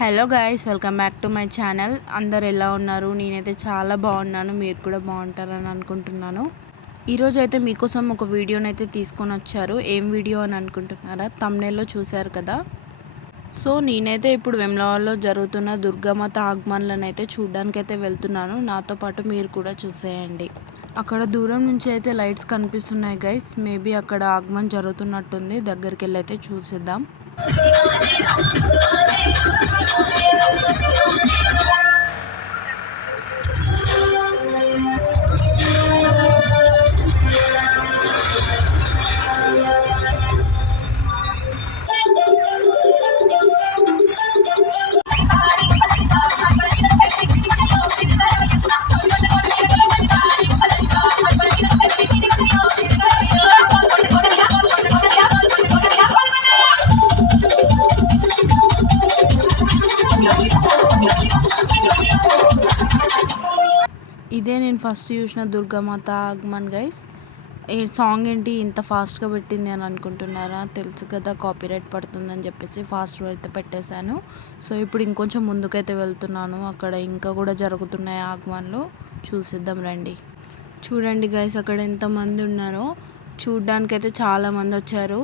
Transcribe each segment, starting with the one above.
Hello guys, welcome back to my channel. అందరు ఎలా ఉన్నారు? నేనైతే చాలా బాగున్నాను. మీరు కూడా బాగుంటారని అనుకుంటున్నాను. ఈరోజు అయితే మీకోసం ఒక వీడియోని అయితే తీసుకొని వచ్చారు. ఏం వీడియో అని అనుకుంటున్నారా? థంబ్నెయిల్లో చూశారు కదా. సో నేనైతే ఇప్పుడు వెమ్లవాడలో జరుగుతున్న దుర్గామాత ఆగమనాలను అయితే చూడడానికి అయితే వెళ్తున్నాను. నాతో పాటు మీరు కూడా చూసేయండి. అక్కడ దూరం నుంచి అయితే లైట్స్ కనిపిస్తున్నాయి గైస్. మేబీ అక్కడ ఆగమనం జరుగుతున్నట్టుంది. దగ్గరికి వెళ్ళి అయితే చూసేద్దాం. ఇదే నేను ఫస్ట్ చూసిన దుర్గామాత ఆగమన్ గైస్. ఈ సాంగ్ ఏంటి ఇంత ఫాస్ట్గా పెట్టింది అని అనుకుంటున్నారా? తెలుసు కదా, కాపీరైట్ పడుతుందని చెప్పేసి ఫాస్ట్ అయితే పెట్టేశాను. సో ఇప్పుడు ఇంకొంచెం ముందుకైతే వెళ్తున్నాను. అక్కడ ఇంకా కూడా జరుగుతున్నాయి ఆగమన్లు, చూసిద్దాం రండి. చూడండి గైస్, అక్కడ ఎంతమంది ఉన్నారో. చూడ్డానికైతే చాలామంది వచ్చారు.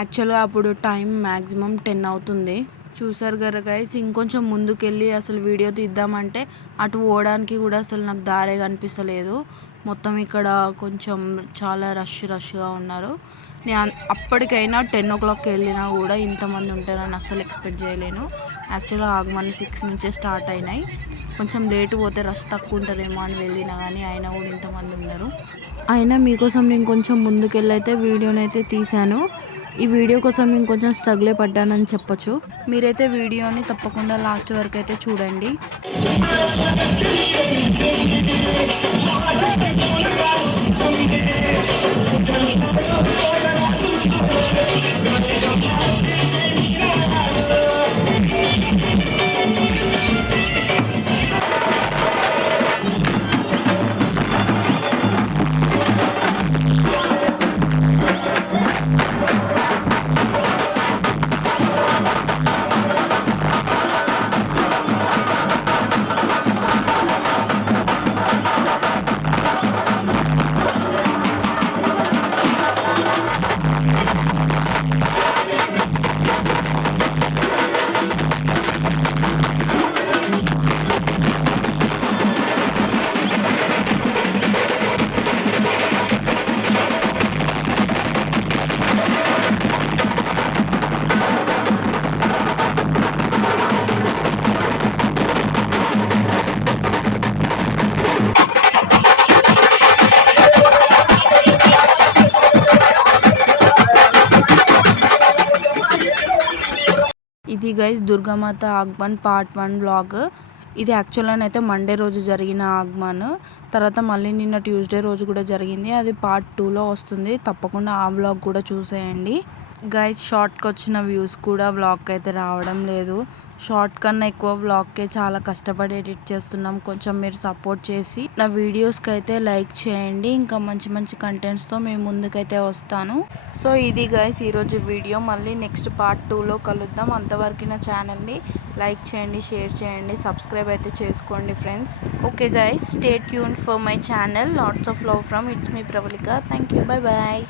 యాక్చువల్గా అప్పుడు టైం మ్యాక్సిమం 10 అవుతుంది. చూసారు కదా గైస్, ఇంకొంచెం ముందుకెళ్ళి అసలు వీడియో తీద్దామంటే అటు పోవడానికి కూడా అసలు నాకు దారే కనిపిస్తలేదు. మొత్తం ఇక్కడ కొంచెం చాలా రష్గా ఉన్నారు. నేను అప్పటికైనా 10 o'clock వెళ్ళినా కూడా ఇంతమంది ఉంటారని అస్సలు ఎక్స్పెక్ట్ చేయలేను. యాక్చువల్గా ఆగమని 6 నుంచే స్టార్ట్ అయినాయి. కొంచెం లేటు పోతే రష్ తక్కువ ఉంటారేమో అని వెళ్ళినా కానీ అయినా కూడా ఇంతమంది ఉన్నారు. అయినా మీకోసం నేను కొంచెం ముందుకెళ్ళి అయితే వీడియోని అయితే తీశాను. ఈ వీడియో కోసం నేను కొంచెం స్ట్రగులే పడ్డానని చెప్పొచ్చు. మీరైతే వీడియోని తప్పకుండా లాస్ట్ వరకు అయితే చూడండి. ఇది గైస్ దుర్గామాత ఆగమన్ పార్ట్ 1 వ్లాగ్. ఇది యాక్చువల్గా అయితే మండే రోజు జరిగిన ఆగమన్. తర్వాత మళ్ళీ నిన్న ట్యూస్డే రోజు కూడా జరిగింది. అది పార్ట్ 2లో వస్తుంది. తప్పకుండా ఆ వ్లాగ్ కూడా చూసేయండి గైస్. షార్ట్కి వచ్చిన వ్యూస్ కూడా వ్లాగ్కి అయితే రావడం లేదు. షార్ట్ కన్నా ఎక్కువ వ్లాగ్కే చాలా కష్టపడి ఎడిట్ చేస్తున్నాం. కొంచెం మీరు సపోర్ట్ చేసి నా వీడియోస్కి అయితే లైక్ చేయండి. ఇంకా మంచి కంటెంట్స్తో మేము ముందుకైతే వస్తాను. సో ఇది గైస్ ఈరోజు వీడియో. మళ్ళీ నెక్స్ట్ పార్ట్ 2లో కలుద్దాం. అంతవరకు నా ఛానల్ని లైక్ చేయండి, షేర్ చేయండి, సబ్స్క్రైబ్ అయితే చేసుకోండి friends. Okay guys, stay tune for my channel. Lots of love from it's me Pravalika. Thank you, bye bye.